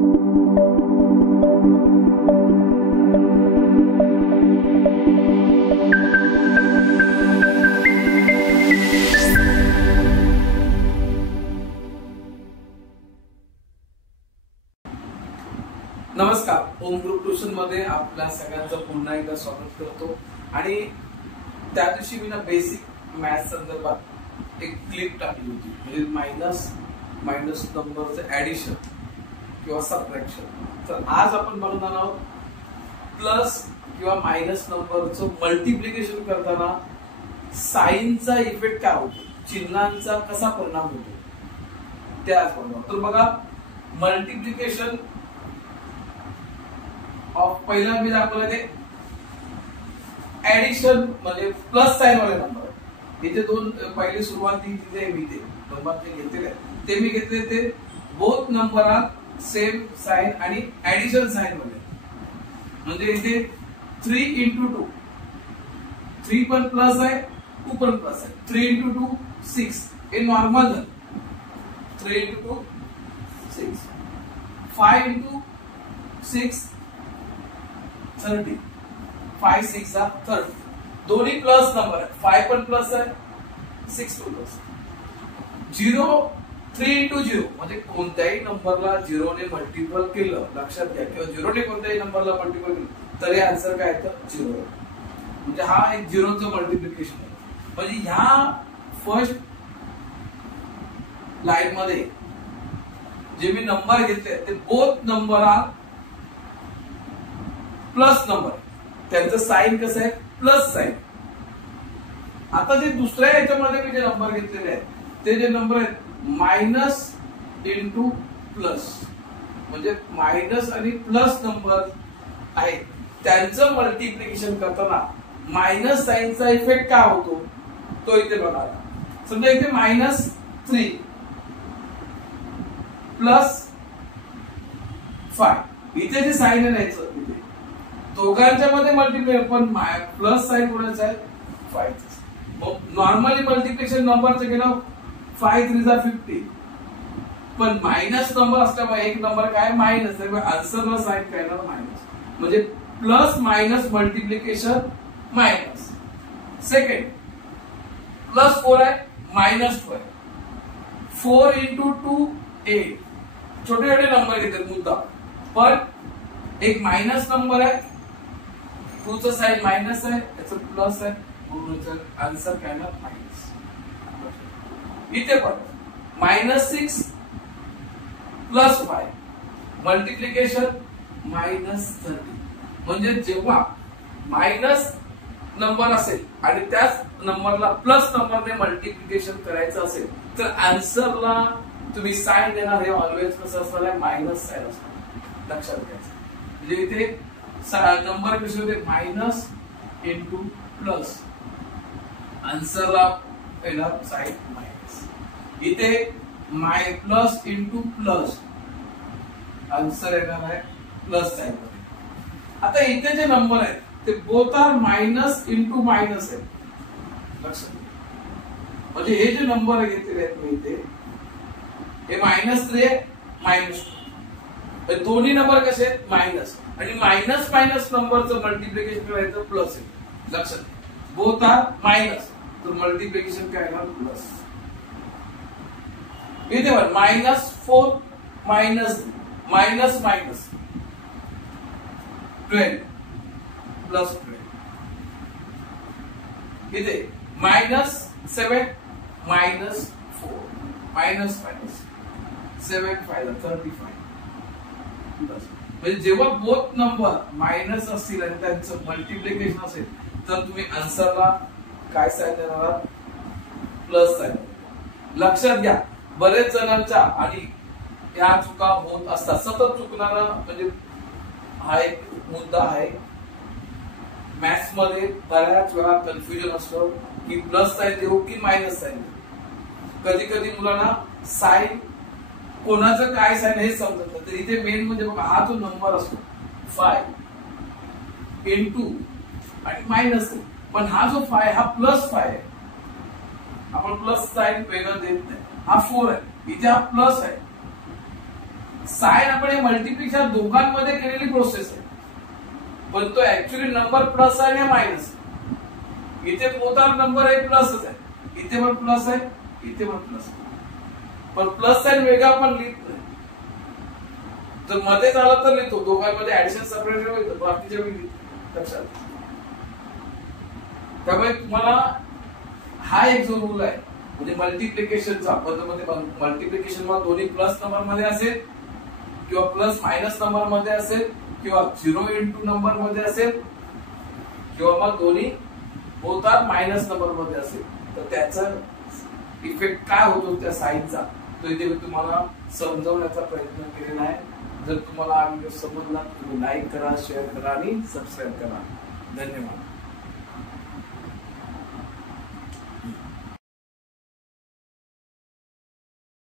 नमस्कार, home group tuition मध्ये आपल्या सगळ्यांचं पुन्हा एकदा स्वागत करतो. आणि त्या दिवशी मी बेसिक मॅथ संदर्भात एक क्लिप टाकली होती, म्हणजे मायनस नंबरचं ऍडिशन किंवा सबट्रॅक्शन. तर आज आपण बघणार आहोत प्लस किंवा मायनस नंबरचं मल्टिप्लिकेशन करताना साईनचा इफेक्ट काय होतो, चिन्हांचा कसा परिणाम होतो ते आज बघणार. तर बघा, मल्टिप्लिकेशन पहिला मी दाखवलं ते ऍडिशन म्हणजे प्लस साइन वाले नंबर. इथे दोन पहिली सुरुवाती तिथे मी ते नंबर जे घेतलेले ते मी घेतले ते both number are same sign आणि ऍडिशन साइन मध्ये. म्हणजे इथे 3 into 2, 3 पण प्लस आहे, 2 पण प्लस आहे. 3 into 2 6 हे नॉर्मल झालं. 3 into 2 6, 5 into 6 30, 5 6 30. दोन्ही प्लस नंबर आहे, 5 पण प्लस आहे, 6 पण प्लस. 0 3 into 0 म्हणजे कोणत्याही नंबरला 0 ने मल्टिपल केलं, लक्षात घ्या, किंवा 0 ने कोणत्याही नंबरला मल्टिपल केलं तरी आन्सर काय येतं 0. म्हणजे हा एक 0चं मल्टिप्लिकेशन आहे. म्हणजे ह्या फर्स्ट लाईन मध्ये जे मी नंबर घेतले ते both number are plus number, त्यांचं साइन कसं आहे प्लस साइन. आता जे दुसऱ्या याच्यामध्ये मी जे नंबर घेतलेले आहेत ते जे नंबर आहेत मायनस इंटू प्लस, म्हणजे मायनस आणि प्लस नंबर आहेत, त्यांचं मल्टिप्लिकेशन करताना मायनस साइनचा इफेक्ट काय होतो तो इथे बघा. समजा इथे -3 प्लस 5, इथे जे साइन आहे याचं दोघांच्या मध्ये मल्टिप्लाय, पण प्लस साइन कोणाचं आहे 5. मग नॉर्मली मल्टिप्लिकेशन नंबरचं केलं 5 3 50, पण मायनस नंबर असल्यामुळे एक नंबर काय मायनस आहे, आन्सरला साइन काय येणार मायनस. म्हणजे plus minus multiplication minus. Second plus 4 आहे -12, 4 into 2 8. छोटे छोटे नंबर घेतात मुद्दा, पण एक मायनस नंबर आहे, 2चं साइन मायनस आहे, याचं प्लस आहे, म्हणून आन्सर काय ना मायनस. इथे पण -6 प्लस 5 मल्टिप्लिकेशन -30. म्हणजे जेव्हा मायनस नंबर असेल आणि त्याच नंबरला प्लस नंबरने मल्टिप्लिकेशन करायचं असेल तर आन्सरला तुम्ही साइन देणार, हे ऑलवेज कसं असणार आहे मायनस साइन असणार, लक्षात घ्यायचं. म्हणजे इथे नंबर कसे होते मायनस इंटू प्लस, आन्सरला येणार साइन मायनस. इथे प्लस इंटू प्लस, आन्सर येणार आहे प्लस साइन मध्ये. आता इथे जे नंबर आहेत ते both are minus into minus आहे, लक्षात. म्हणजे हे जे नंबर घेतलेले आहेत मी इथे हे -3 आहे, -2, दोन्ही नंबर कसे आहेत मायनस, आणि मायनस मायनस नंबरचं मल्टिप्लिकेशन करायचं प्लस आहे, लक्षात. बोथ आर मायनस, तर मल्टिप्लिकेशन काय येणार प्लस. इथे पण -4 मायनस मायनस मायनस 12 प्लस 12. इथे -7 -4 मायनस मायनस 7 5 35 प्लस. म्हणजे जेव्हा बोथ नंबर मायनस असतील आणि त्यांचं मल्टिप्लिकेशन असेल तर तुम्ही आन्सरला काय साइन देणार प्लस साइन. लक्षात घ्या, बरेच जणांच्या आणि या चुका होत असतात, सतत चुकणारा म्हणजे हा एक मुद्दा आहे. मॅथ्स मध्ये बऱ्याच वेळा कन्फ्युजन असतं की प्लस साइन देऊ की मायनस साइन देऊ. कधी कधी मुलांना साइन कोणाचं काय साइन हे समजत नाही. तर इथे मेन म्हणजे बघा, हा जो नंबर असतो 5 into आणि मायनस, पण हा जो 5 हा +5 आहे, आपण प्लस साइन वेगळं देत नाही. हा 4 आहे, इथे हा प्लस आहे. साइन आपण हे मल्टिप्लिकेशन दोघांमध्ये केलेली प्रोसेस आहे, पण तो ऍक्च्युअली नंबर प्लस आहे या मायनस. इथे पोतार नंबर आहे प्लसच आहे, इथे पण प्लस आहे, इथे पण प्लस आहे, पण प्लस साइन वेगळा पण लिहित नाही. जर मध्ये झाला तर लिहितो, दोघांमध्ये ऍडिशन सेपरेट होईल, बाकीच्या वेळी लक्षात. त्यामुळे तुम्हाला हा एक जो रूल आहे म्हणजे मल्टिप्लिकेशनचा पद्धतीमध्ये, मल्टिप्लिकेशन मध्ये दोन्ही प्लस नंबर मध्ये असेल किंवा प्लस मायनस नंबर मध्ये असेल किंवा 0 इंटू नंबर मध्ये असेल किंवा मग दोन्ही बोथ आर मायनस नंबर मध्ये असेल, तर त्याचा इफेक्ट काय होतो त्या साईनचा तो इथे मी तुम्हाला समजवण्याचा प्रयत्न केलेला आहे. जर तुम्हाला हा व्हिडिओ समजला तुम्ही लाईक करा, शेअर करा आणि सबस्क्राईब करा. धन्यवाद.